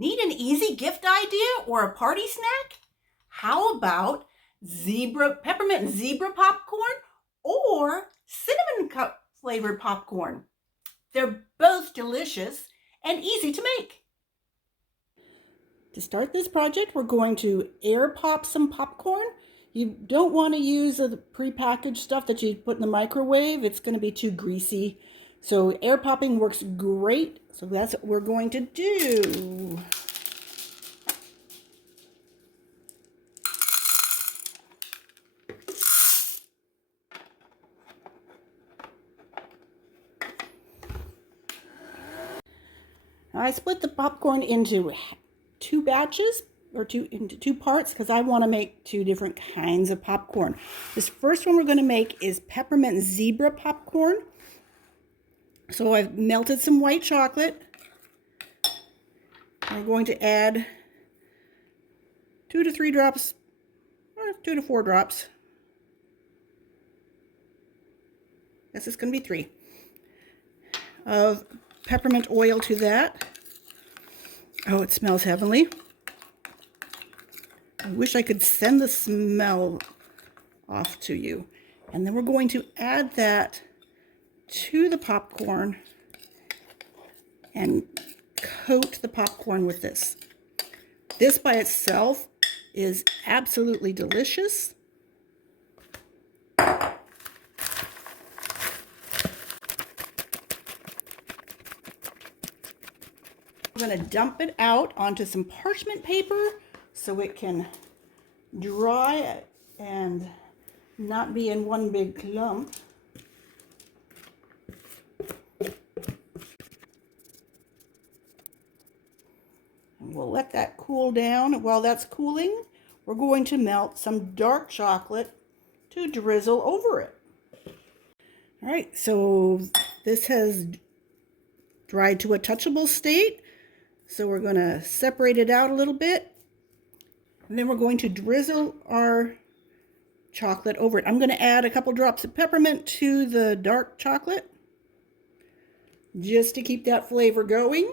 Need an easy gift idea or a party snack? How about peppermint and zebra popcorn or cinnamon cup flavored popcorn? They're both delicious and easy to make. To start this project, we're going to air pop some popcorn. You don't want to use the prepackaged stuff that you put in the microwave. It's going to be too greasy. So air popping works great. So that's what we're going to do. Now I split the popcorn into two batches or into two parts because I want to make two different kinds of popcorn. This first one we're going to make is peppermint zebra popcorn. So I've melted some white chocolate. We're going to add 2 to 3 drops, or 2 to 4 drops. This is going to be 3 of peppermint oil to that. Oh, it smells heavenly. I wish I could send the smell off to you. And then we're going to add that to the popcorn and coat the popcorn with this. This by itself is absolutely delicious. I'm going to dump it out onto some parchment paper so it can dry and not be in one big clump. And we'll let that cool down. While that's cooling, we're going to melt some dark chocolate to drizzle over it. All right, so this has dried to a touchable state. So we're going to separate it out a little bit. And then we're going to drizzle our chocolate over it. I'm going to add a couple drops of peppermint to the dark chocolate just to keep that flavor going.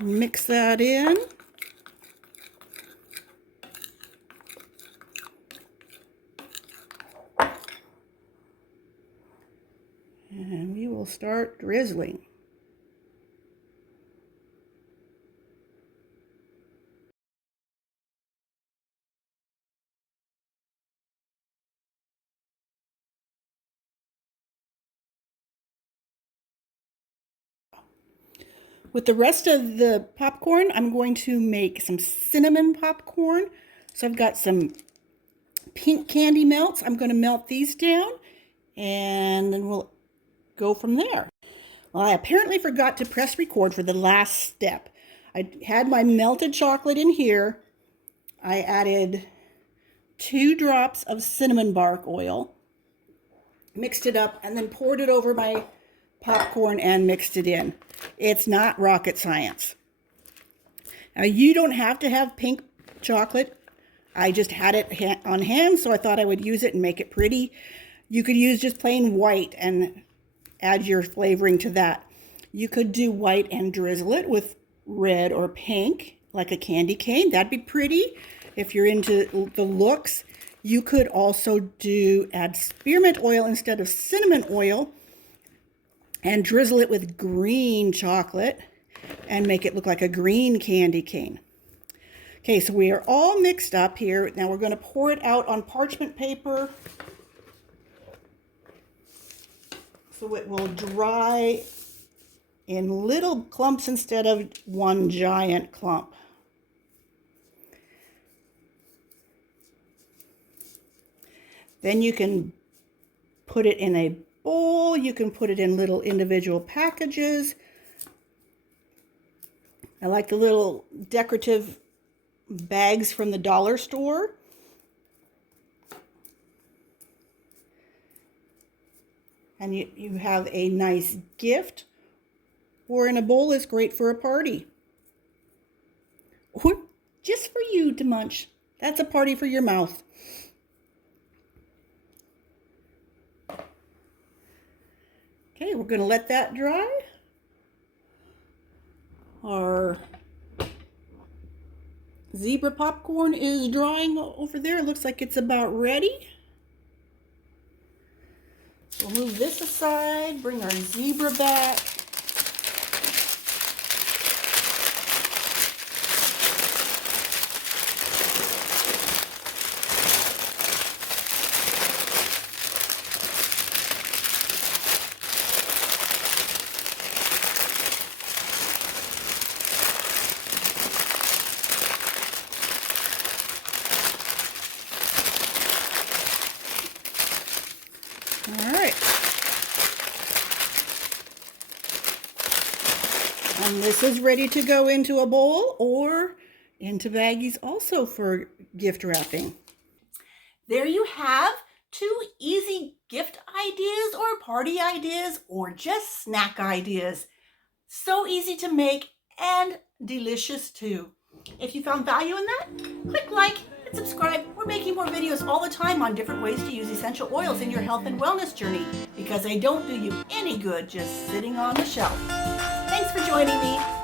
Mix that in. And we will start drizzling. With the rest of the popcorn, I'm going to make some cinnamon popcorn. So I've got some pink candy melts. I'm going to melt these down and then we'll go from there. Well, I apparently forgot to press record for the last step. I had my melted chocolate in here. I added 2 drops of cinnamon bark oil, mixed it up, and then poured it over my popcorn and mixed it in. It's not rocket science. Now, you don't have to have pink chocolate. I just had it on hand, so I thought I would use it and make it pretty. You could use just plain white and add your flavoring to that. You could do white and drizzle it with red or pink, like a candy cane. That'd be pretty if you're into the looks. You could also add spearmint oil instead of cinnamon oil and drizzle it with green chocolate and make it look like a green candy cane. Okay, so we are all mixed up here. Now we're going to pour it out on parchment paper so it will dry in little clumps instead of one giant clump. Then you can put it in a bowl. You can put it in little individual packages. I like the little decorative bags from the dollar store. And you have a nice gift, or in a bowl is great for a party. Or just for you to munch. That's a party for your mouth. Okay, we're going to let that dry. Our zebra popcorn is drying over there. It looks like it's about ready. We'll move this aside, bring our zebra back. All right. And this is ready to go into a bowl or into baggies also for gift wrapping. There you have 2 easy gift ideas or party ideas or just snack ideas. So easy to make and delicious too. If you found value in that, click like and subscribe. We're making more videos all the time on different ways to use essential oils in your health and wellness journey because they don't do you any good just sitting on the shelf. Thanks for joining me.